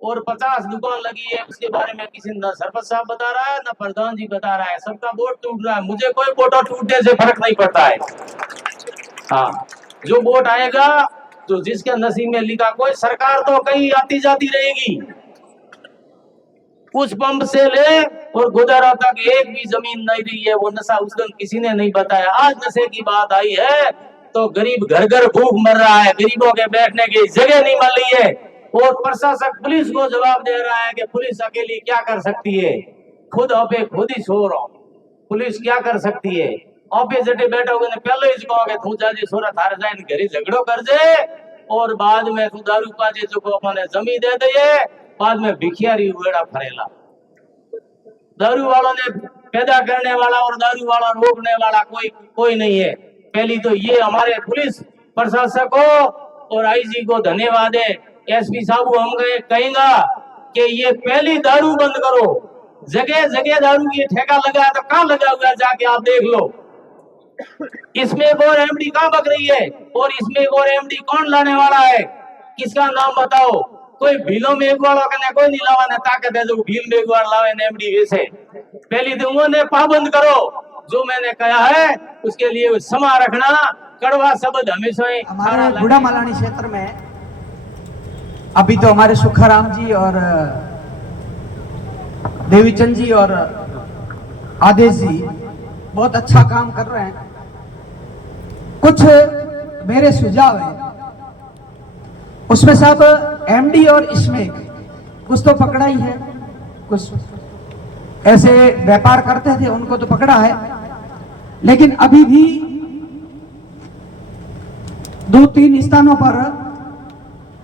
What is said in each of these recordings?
और 50 दुकान लगी है, उसके बारे में किसी न सरपंच साहब बता रहा है, न प्रधान जी बता रहा है, सबका वोट टूट रहा है। मुझे कोई वोट टूटने से फर्क नहीं पड़ता है। हाँ, जो वोट आएगा तो जिसके नसीब में लिखा, कोई सरकार तो कहीं आती जाती रहेगी। उस पंप से ले और गुजरा तक एक भी जमीन नहीं रही है। वो नशा उस दिन किसी ने नहीं बताया। आज नशे की बात आई है तो गरीब घर घर भूख मर रहा है, गरीबों के बैठने की जगह नहीं मिल रही है। और प्रशासक पुलिस को जवाब दे रहा है कि पुलिस अकेली क्या कर सकती है, खुद आपे खुद ही सो रहा हूं, पुलिस क्या कर सकती है। ऑफिस जटे बैठा हुए ने पहले ही कहोगे तू जाजे सोरा थारे जाए घरी झगड़ो कर जे, और बाद में तू दारू पाजे जो को अपने जमी दे दे, बाद में भिखियारी उड़ा फरेला। दारू वालों ने पैदा करने वाला और दारू वाला रोकने वाला कोई नहीं है। पहली तो ये हमारे पुलिस प्रशासक को और आईजी को धन्यवाद है। एसपी साहब हम कहेंगे कि ये पहली दारू बंद करो। जगह जगह दारू की ठेका लगा तो कहाँ लगा हुआ है, जाके आप देख लो। इसमें एक और एमडी कहाँ बक रही है, और इसमें एक और एमडी कौन लाने वाला है, किसका नाम बताओ। कोई भीलों में एक वाला कने कोई नहीं लावा ने ताकत है जो भील में एक बार लावे ने एमडी वैसे। पहली तो उन्होंने पाबंद करो, जो मैंने कहा है उसके लिए समा रखना। कड़वा शब्द हमेशा ही हमारे गुड़ा मालानी क्षेत्र में अभी तो हमारे सुखाराम जी और देवीचंद जी और आदेश जी बहुत अच्छा काम कर रहे हैं। कुछ मेरे सुझाव हैं, उसमें सब एमडी और इसमें कुछ तो पकड़ा ही है, कुछ ऐसे व्यापार करते थे उनको तो पकड़ा है, लेकिन अभी भी 2-3 स्थानों पर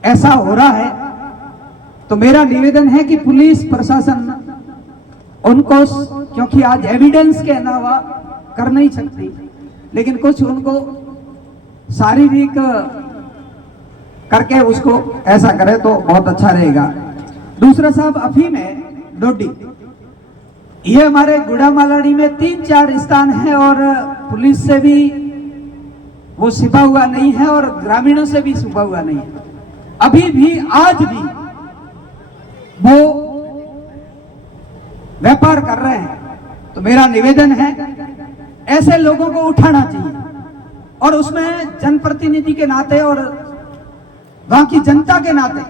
ऐसा हो रहा है। तो मेरा निवेदन है कि पुलिस प्रशासन उनको, क्योंकि आज एविडेंस के अलावा कर नहीं सकती, लेकिन कुछ उनको शारीरिक करके उसको ऐसा करे तो बहुत अच्छा रहेगा। दूसरा साहब अफीम है डोडी, ये हमारे गुड़ा मालानी में 3-4 स्थान है और पुलिस से भी वो छिपा हुआ नहीं है और ग्रामीणों से भी छिपा हुआ नहीं है। अभी भी आज भी वो व्यापार कर रहे हैं। तो मेरा निवेदन है ऐसे लोगों को उठाना चाहिए, और उसमें जनप्रतिनिधि के नाते और वहां की जनता के नाते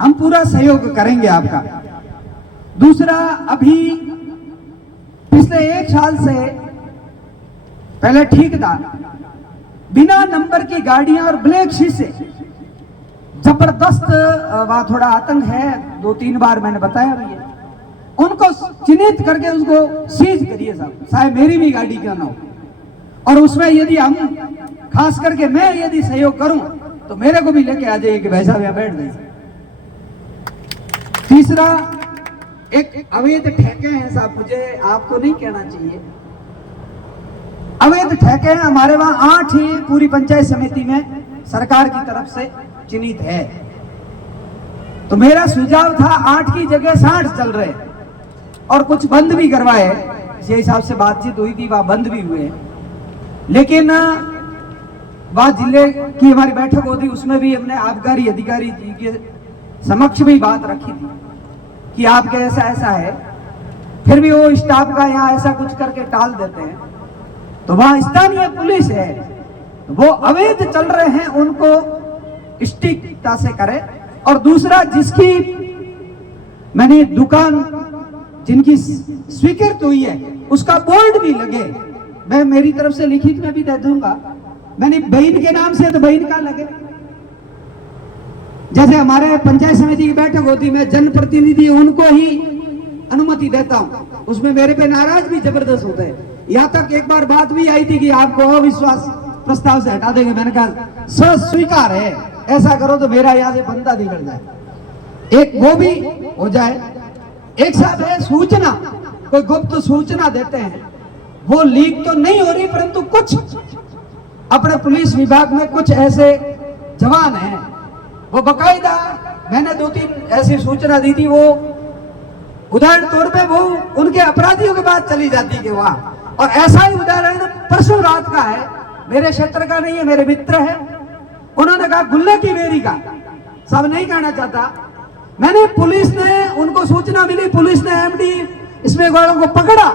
हम पूरा सहयोग करेंगे आपका। दूसरा, अभी पिछले 1 साल से पहले ठीक था, बिना नंबर की गाड़ियां और ब्लैक शीशे जबरदस्त वहां थोड़ा आतंक है, 2-3 बार मैंने बताया भी है। उनको चिन्हित करके उसको सीज करिए साहब, चाहे मेरी भी गाड़ी क्यों ना हो। और उसमें यदि हम खास करके मैं यदि सहयोग करूं तो मेरे को भी लेके आ जाइए कि भाई साहब यहाँ बैठ जाइए। तीसरा, एक अवैध ठेके हैं साहब, मुझे आपको नहीं कहना चाहिए, अवैध ठेके हैं हमारे वहां 8 ही पूरी पंचायत समिति में सरकार की तरफ से चिन्हित है। तो मेरा सुझाव था 8 की जगह 60 चल रहे, और कुछ बंद भी करवाए, इस हिसाब से बातचीत हुई थी, वहां बंद भी हुए। लेकिन वहां जिले की हमारी बैठक होती, उसमें भी हमने आबकारी अधिकारी जी के समक्ष भी बात रखी थी कि आपके ऐसा ऐसा है, फिर भी वो स्टाफ का यहाँ ऐसा कुछ करके टाल देते हैं। तो वहां स्थानीय पुलिस है, वो अवैध चल रहे हैं उनको स्टिकता से करे। और दूसरा, जिसकी मैंने दुकान जिनकी स्वीकृत हुई है उसका बोर्ड भी लगे, मैं मेरी तरफ से लिखित में भी दे दूंगा। मैंने बहन के नाम से तो बहन का लगे। जैसे हमारे पंचायत समिति की बैठक होती, मैं जनप्रतिनिधि उनको ही अनुमति देता हूं, उसमें मेरे पे नाराज भी जबरदस्त होते हैं। यहां तक एक बार बात भी आई थी कि आपको अविश्वास प्रस्ताव से हटा देंगे, मैंने कहा स्वीकार है, ऐसा करो तो मेरा यहां से बंदा निकल जाए, एक वो भी हो जाए। एक साथ है सूचना, कोई गुप्त सूचना देते हैं, वो लीक तो नहीं हो रही, परंतु कुछ अपने पुलिस विभाग में कुछ ऐसे जवान हैं, वो बकायदा, मैंने 2-3 ऐसी सूचना दी थी, वो उदाहरण तौर पे वो उनके अपराधियों के पास चली जाती है वहां। और ऐसा ही उदाहरण परसों रात का है, मेरे क्षेत्र का नहीं है, मेरे मित्र है, उन्होंने कहा गुल्ले की बेरी का, सब नहीं कहना चाहता, मैंने पुलिस ने, उनको सूचना मिली, पुलिस ने एमडी इसमें वालों को पकड़ा,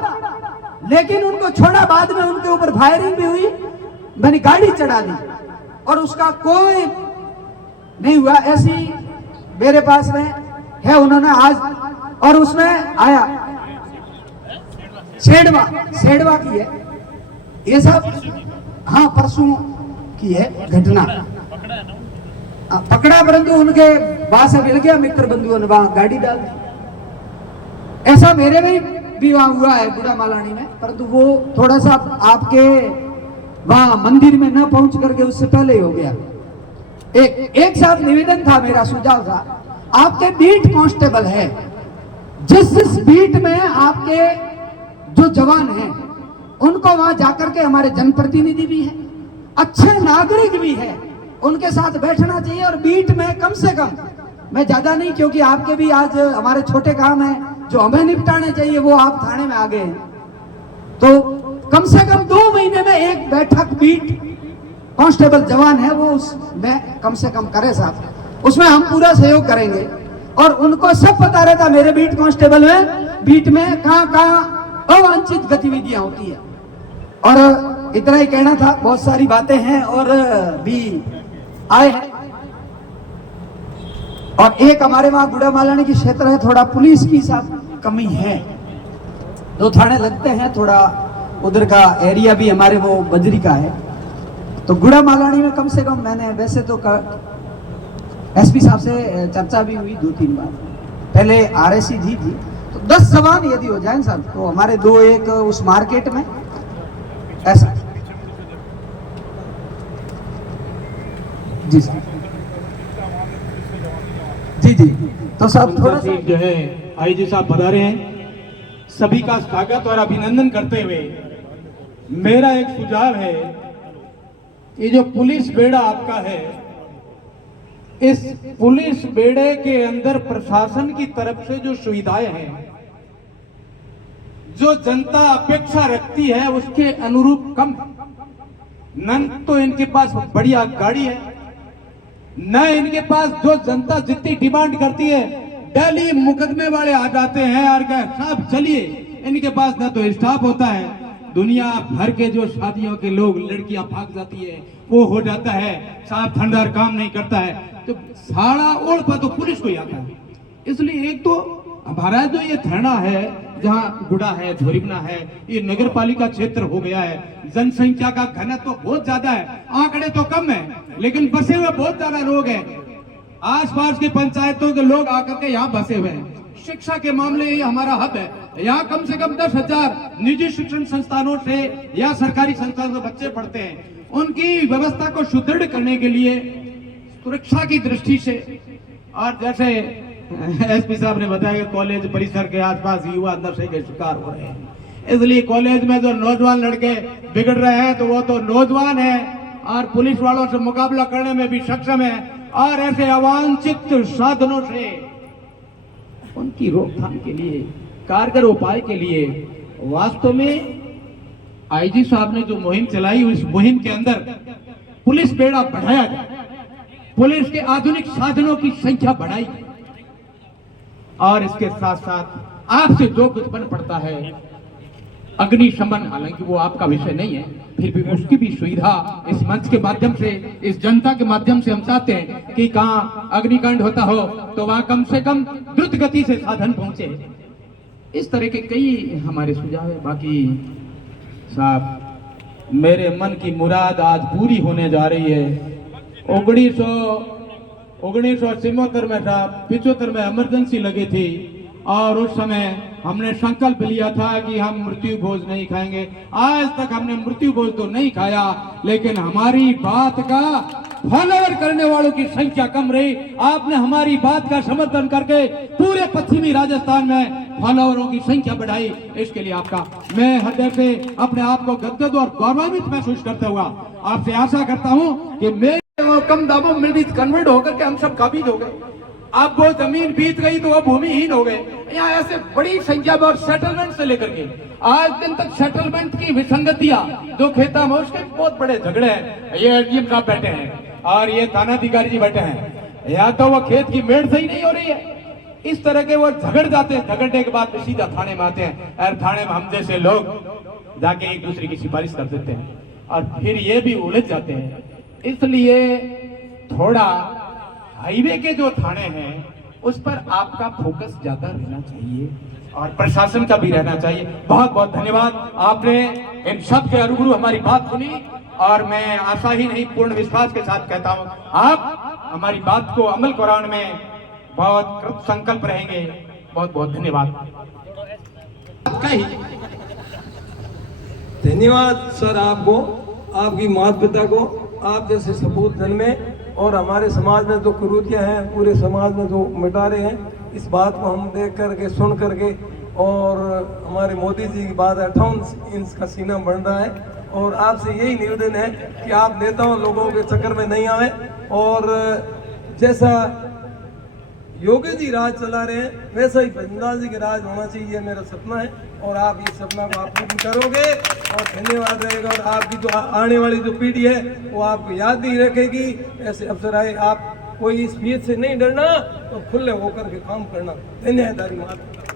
लेकिन उनको छोड़ा। बाद में उनके ऊपर फायरिंग भी हुई, मैंने गाड़ी चढ़ा दी और उसका कोई नहीं हुआ। ऐसी मेरे पास में है, उन्होंने आज, और उसमें आया सेडवा की है ये सब। हाँ, परसों की है घटना, पकड़ा, परंतु उनके वहां से मिल गया, मित्र बंधुओं ने वहां गाड़ी डाल दी। ऐसा मेरे में भी वहां हुआ है गुड़ा मालानी में, परंतु वो थोड़ा सा आपके वहां मंदिर में न पहुंच करके उससे पहले ही हो गया। एक साथ निवेदन था, मेरा सुझाव था, आपके बीट कांस्टेबल है, जिस बीट में आपके जो जवान हैं उनको वहां जाकर के, हमारे जनप्रतिनिधि भी हैं, अच्छे नागरिक भी हैं, उनके साथ बैठना चाहिए। और बीट में कम से कम, मैं ज्यादा नहीं, क्योंकि आपके भी आज हमारे छोटे काम हैं जो हमें निपटाने चाहिए, वो आप थाने में आ गए हैं, तो कम से कम 2 महीने में एक बैठक बीट कांस्टेबल जवान है वो उसमें कम से कम करे साहब, उसमें हम पूरा सहयोग करेंगे। और उनको सब पता रहता मेरे बीट कांस्टेबल में, बीट में कहाँ अवांछित गतिविधियां होती है। और इतना ही कहना था, बहुत सारी बातें हैं और भी आए हैं। और एक हमारे वहां गुड़ा मालानी की क्षेत्र है, थोड़ा पुलिस की साहब कमी है, 2 थाने लगते हैं, थोड़ा उधर का एरिया भी हमारे वो बजरी का है। तो गुड़ा मालानी में कम से कम, मैंने वैसे तो एसपी साहब से चर्चा भी हुई 2-3 बार, पहले आरएसी थी, तो 10 जवान यदि हो जाए साहब, तो हमारे 2-1 उस मार्केट में ऐसा। जी सर, जी तो साहब थोड़ा सा जो है आईजी साहब बता रहे हैं, सभी का स्वागत और अभिनंदन करते हुए मेरा एक सुझाव है, ये जो पुलिस बेड़ा आपका है, इस पुलिस बेड़े के अंदर प्रशासन की तरफ से जो सुविधाएं हैं, जो जनता अपेक्षा रखती है उसके अनुरूप कम है। न तो इनके पास बढ़िया गाड़ी है, न इनके पास जो जनता जितनी डिमांड करती है, डेली मुकदमे वाले आ जाते हैं और कहे साहब चलिए, इनके पास न तो स्टाफ होता है, दुनिया भर के जो शादियों के लोग, लड़कियां भाग जाती है, वो हो जाता है, साहब ठंडार काम नहीं करता है, तो सारा ओढ़ पर तो पुलिस को ही आता है। इसलिए एक तो हमारा जो ये थाना है, जहाँ गुड़ा है, झोरिबना है, ये नगर पालिका क्षेत्र हो गया है, जनसंख्या का घनत्व तो बहुत ज्यादा है, आंकड़े तो कम है, लेकिन बसे हुए बहुत ज्यादा लोग हैं। आसपास की पंचायतों के लोग आकर के यहाँ बसे हुए हैं। शिक्षा के मामले ये हमारा हब है, यहाँ कम से कम 10,000 निजी शिक्षण संस्थानों से या सरकारी संस्थानों से बच्चे पढ़ते हैं। उनकी व्यवस्था को सुदृढ़ करने के लिए सुरक्षा की दृष्टि से, और जैसे एसपी साहब ने बताया कि कॉलेज परिसर के आसपास युवा नशे के शिकार हो रहे हैं, इसलिए कॉलेज में जो नौजवान लड़के बिगड़ रहे हैं, तो वो तो नौजवान है और पुलिस वालों से मुकाबला करने में भी सक्षम है, और ऐसे अवांछित साधनों से उनकी रोकथाम के लिए, कारगर उपाय के लिए वास्तव में आईजी साहब ने जो मुहिम चलाई, उस मुहिम के अंदर पुलिस बेड़ा बढ़ाया गया, पुलिस के आधुनिक साधनों की संख्या बढ़ाई, और इसके साथ साथ आपसे जो कुछ बन पड़ता है, अग्निशमन, हालांकि वो आपका विषय नहीं है, फिर भी उसकी भी सुविधा इस मंच के माध्यम से, इस जनता के माध्यम से हम चाहते हैं कि कहाँ अग्निकांड होता हो तो वहां कम से कम द्रुत गति से साधन पहुंचे। इस तरह के कई हमारे सुझाव है। बाकी साहब, मेरे मन की मुराद आज पूरी होने जा रही है। 1977 में साहब 75 में इमरजेंसी लगी थी, और उस समय हमने संकल्प लिया था कि हम मृत्यु भोज नहीं खाएंगे। आज तक हमने मृत्यु भोज तो नहीं खाया, लेकिन हमारी बात का फॉलोअर करने वालों की संख्या कम रही। आपने हमारी बात का समर्थन करके पूरे पश्चिमी राजस्थान में फॉलोअरों की संख्या बढ़ाई, इसके लिए आपका मैं हृदय से अपने आप को गदगद और गौरवान्वित महसूस करता हुआ आपसे आशा करता हूं कि मैं कम दामों में मिल कन्वर्ट होकर के हम सब काबिज हो गए। अब वो जमीन बीत गई तो वो भूमिहीन हो गए। यहाँ ऐसे बड़ी संख्या में, और सेटलमेंट से लेकर के आज दिन तक सेटलमेंट की विसंगतियां जो खेता में, उसके बहुत बड़े झगड़े हैं। ये एसडीएम साहब बैठे हैं और ये थानाधिकारी जी बैठे हैं, यहाँ तो वो खेत की मेड़ सही नहीं हो रही है, इस तरह के वो झगड़ जाते हैं, झगड़ने के बाद में सीधा थाने में आते हैं और थाने में हम जैसे लोग जाके एक दूसरे की सिफारिश कर देते हैं और फिर ये भी उलझ जाते हैं। इसलिए थोड़ा हाईवे के जो थाने हैं उस पर आपका फोकस ज्यादा रहना चाहिए और प्रशासन का भी रहना चाहिए। बहुत बहुत धन्यवाद, आपने इन सब के रूबरू हमारी बात सुनी और मैं आशा ही नहीं पूर्ण विश्वास के साथ कहता हूं आप हमारी बात को अमल कराने में बहुत कृत संकल्प रहेंगे। बहुत बहुत धन्यवाद। धन्यवाद सर आपको, आपकी माता पिता को, आप जैसे सपूत जन्मे और हमारे समाज में जो कुरीतियां हैं पूरे समाज में जो मिटा रहे हैं, इस बात को हम देख करके सुन करके और हमारे मोदी जी की बात 58 इंच का सीना बन रहा है और आपसे यही निवेदन है कि आप नेताओं लोगों के चक्कर में नहीं आए और जैसा योगी जी राज चला रहे हैं वैसा ही भजनलाल जी के राज होना चाहिए, ये मेरा सपना है और आप इस सपना को आप पूर्ण करोगे और धन्यवाद रहेगा और आपकी जो आने वाली जो पीढ़ी है वो आपको याद भी रखेगी। ऐसे अवसर आए, आप कोई स्पीच से नहीं डरना और खुले होकर के काम करना। धन्यवाद।